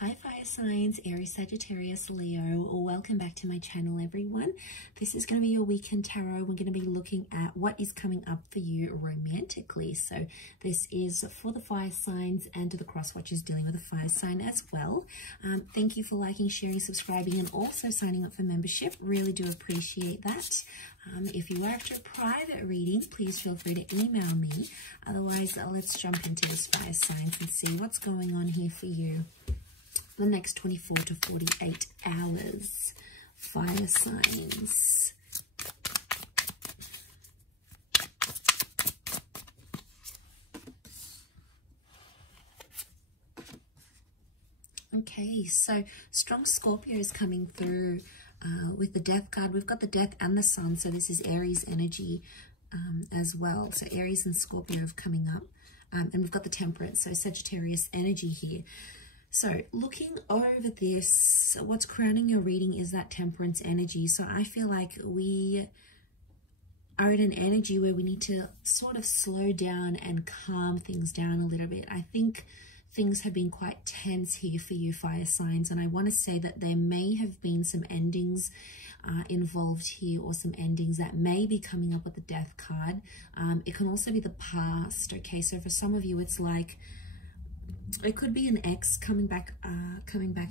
Hi fire signs, Aries, Sagittarius, Leo. Welcome back to my channel, everyone. This is going to be your weekend tarot. We're going to be looking at what is coming up for you romantically. So this is for the fire signs and to the cross watchers dealing with a fire sign as well. Thank you for liking, sharing, subscribing, and also signing up for membership. Really do appreciate that. If you are after a private reading, please feel free to email me. Otherwise, let's jump into this fire signs and see what's going on here for you. The next 24 to 48 hours, fire signs. Okay, so strong Scorpio is coming through with the death card. We've got the death and the sun, so this is Aries energy as well. So Aries and Scorpio are coming up. And we've got the temperance, so Sagittarius energy here. So looking over this, what's crowning your reading is that temperance energy. So I feel like we are in an energy where we need to sort of slow down and calm things down a little bit. I think things have been quite tense here for you fire signs, and I want to say that there may have been some endings involved here, or some endings that may be coming up with the death card. It can also be the past. Okay, so for some of you it's like it could be an ex coming back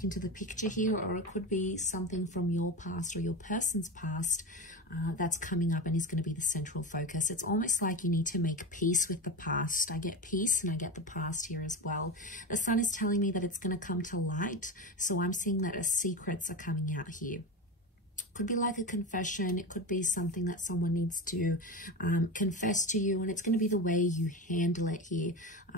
into the picture here, or it could be something from your past or your person's past that's coming up and is going to be the central focus. It's almost like you need to make peace with the past. I get peace and I get the past here as well. The sun is telling me that it's going to come to light, so I'm seeing that secrets are coming out here. Could be like a confession. It could be something that someone needs to confess to you, and it's going to be the way you handle it here,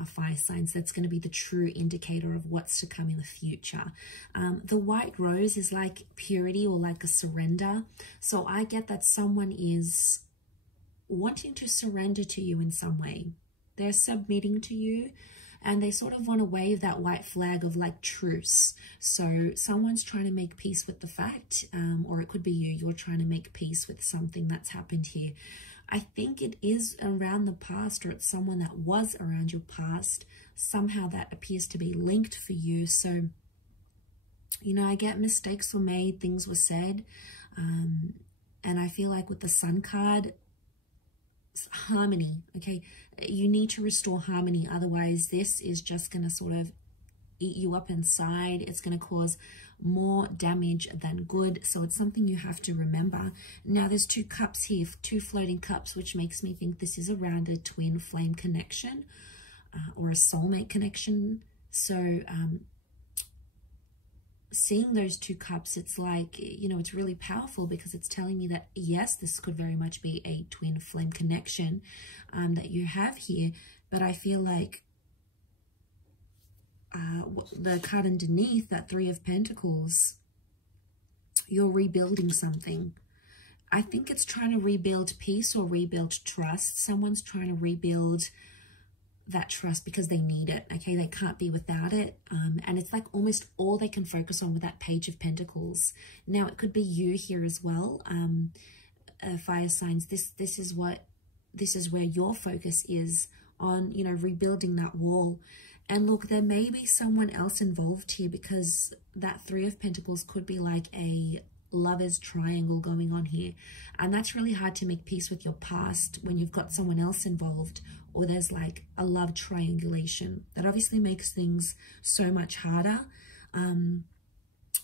fire signs. That's going to be the true indicator of what's to come in the future. The white rose is like purity or like a surrender. So I get that someone is wanting to surrender to you in some way. They're submitting to you, and they sort of want to wave that white flag of like truce. So someone's trying to make peace with the fact, or it could be you're trying to make peace with something that's happened here. I think it is around the past, or it's someone that was around your past. Somehow that appears to be linked for you. So, you know, I get mistakes were made, things were said. And I feel like with the sun card, harmony, okay, you need to restore harmony, otherwise this is just going to sort of eat you up inside. It's going to cause more damage than good, so it's something you have to remember. Now there's two cups here, two floating cups, which makes me think this is around a twin flame connection or a soulmate connection. So seeing those two cups, it's like, you know, it's really powerful because it's telling me that, yes, this could very much be a twin flame connection that you have here. But I feel like the card underneath, that Three of Pentacles, you're rebuilding something. I think it's trying to rebuild peace or rebuild trust. Someone's trying to rebuild that trust because they need it, okay? They can't be without it, and it's like almost all they can focus on with that Page of Pentacles. Now it could be you here as well, fire signs. This is where your focus is on, you know, rebuilding that wall. And look, there may be someone else involved here, because that Three of Pentacles could be like a lover's triangle going on here, and that's really hard to make peace with your past when you've got someone else involved, or there's like a love triangulation. That obviously makes things so much harder.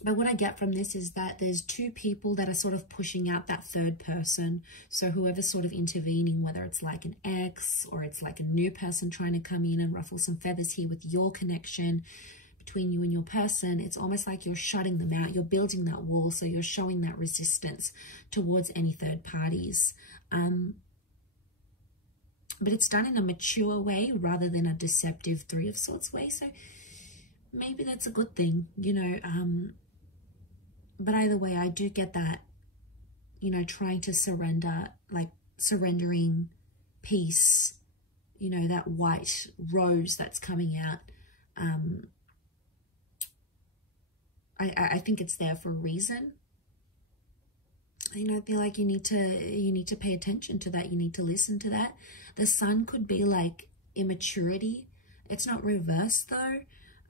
But what I get from this is that there's two people that are sort of pushing out that third person. So whoever's sort of intervening, whether it's like an ex or it's like a new person trying to come in and ruffle some feathers here with your connection between you and your person, it's almost like you're shutting them out. You're building that wall, so you're showing that resistance towards any third parties. But it's done in a mature way rather than a deceptive Three of Swords way. So maybe that's a good thing, you know. But either way, I do get that, you know, trying to surrender, like surrendering peace, you know, that white rose that's coming out. I think it's there for a reason. You know, I feel like you need to pay attention to that. You need to listen to that. The sun could be like immaturity. It's not reversed though.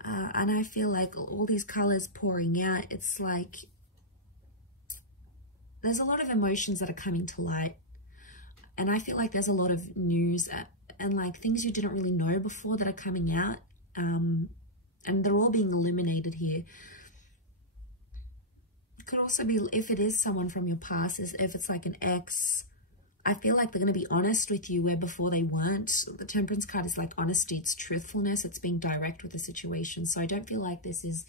And I feel like all these colors pouring out, it's like there's a lot of emotions that are coming to light. And I feel like there's a lot of news and like things you didn't really know before that are coming out. And they're all being eliminated here. It could also be, if it is someone from your past, if it's like an ex, I feel like they're going to be honest with you where before they weren't. The Temperance card is like honesty, it's truthfulness, it's being direct with the situation. So I don't feel like this is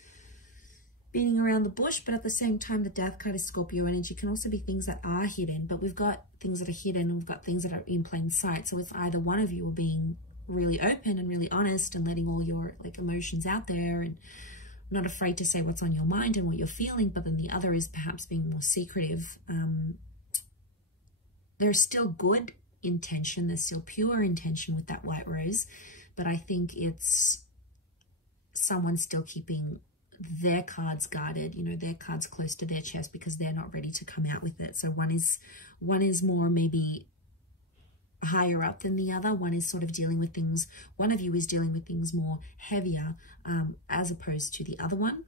beating around the bush, but at the same time, the Death card is Scorpio energy. Can also be things that are hidden, but we've got things that are hidden and we've got things that are in plain sight. So it's either one of you are being really open and really honest and letting all your like emotions out there and not afraid to say what's on your mind and what you're feeling, but then the other is perhaps being more secretive. There's still good intention, there's still pure intention with that white rose, but I think it's someone still keeping their cards guarded, you know, their cards close to their chest because they're not ready to come out with it. So one is more maybe higher up than the other. One is sort of dealing with things, one of you is dealing with things more heavier as opposed to the other one.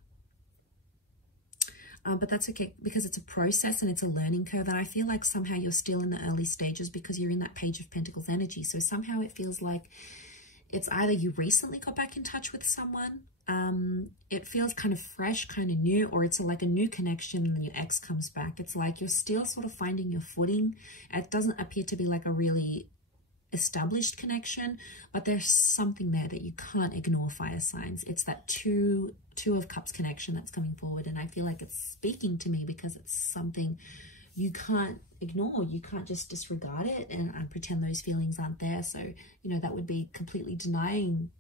But that's okay because it's a process and it's a learning curve. And I feel like somehow you're still in the early stages because you're in that Page of Pentacles energy. So somehow it feels like it's either you recently got back in touch with someone, it feels kind of fresh, kind of new, or it's like a new connection and then your ex comes back. It's like you're still sort of finding your footing. It doesn't appear to be like a really established connection, but there's something there that you can't ignore, fire signs. It's that two of cups connection that's coming forward, and I feel like it's speaking to me because it's something you can't ignore. You can't just disregard it and pretend those feelings aren't there. So, you know, that would be completely denying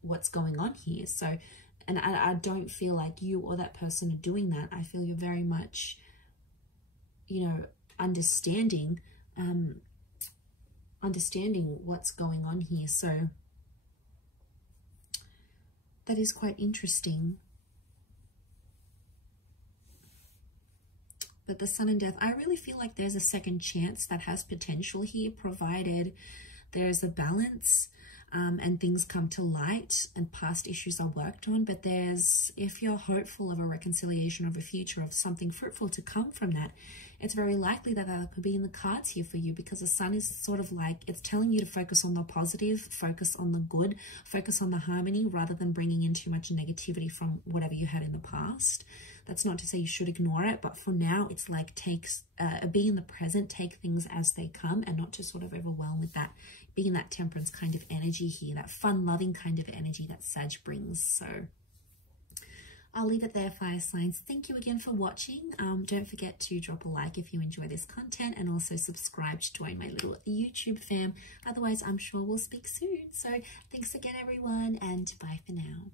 what's going on here. So, and I don't feel like you or that person are doing that. I feel you're very much, you know, understanding what's going on here. So that is quite interesting. But the Sun and Death, I really feel like there's a second chance that has potential here, provided there's a balance and things come to light and past issues are worked on. But there's, if you're hopeful of a reconciliation, of a future, of something fruitful to come from that, it's very likely that that could be in the cards here for you, because the Sun is sort of like, it's telling you to focus on the positive, focus on the good, focus on the harmony, rather than bringing in too much negativity from whatever you had in the past. That's not to say you should ignore it, but for now, it's like be in the present, take things as they come, and not to sort of overwhelm with that, being that Temperance kind of energy here, that fun, loving kind of energy that Sag brings. So I'll leave it there, fire signs. Thank you again for watching. Don't forget to drop a like if you enjoy this content, and also subscribe to join my little YouTube fam. Otherwise, I'm sure we'll speak soon. So thanks again, everyone, and bye for now.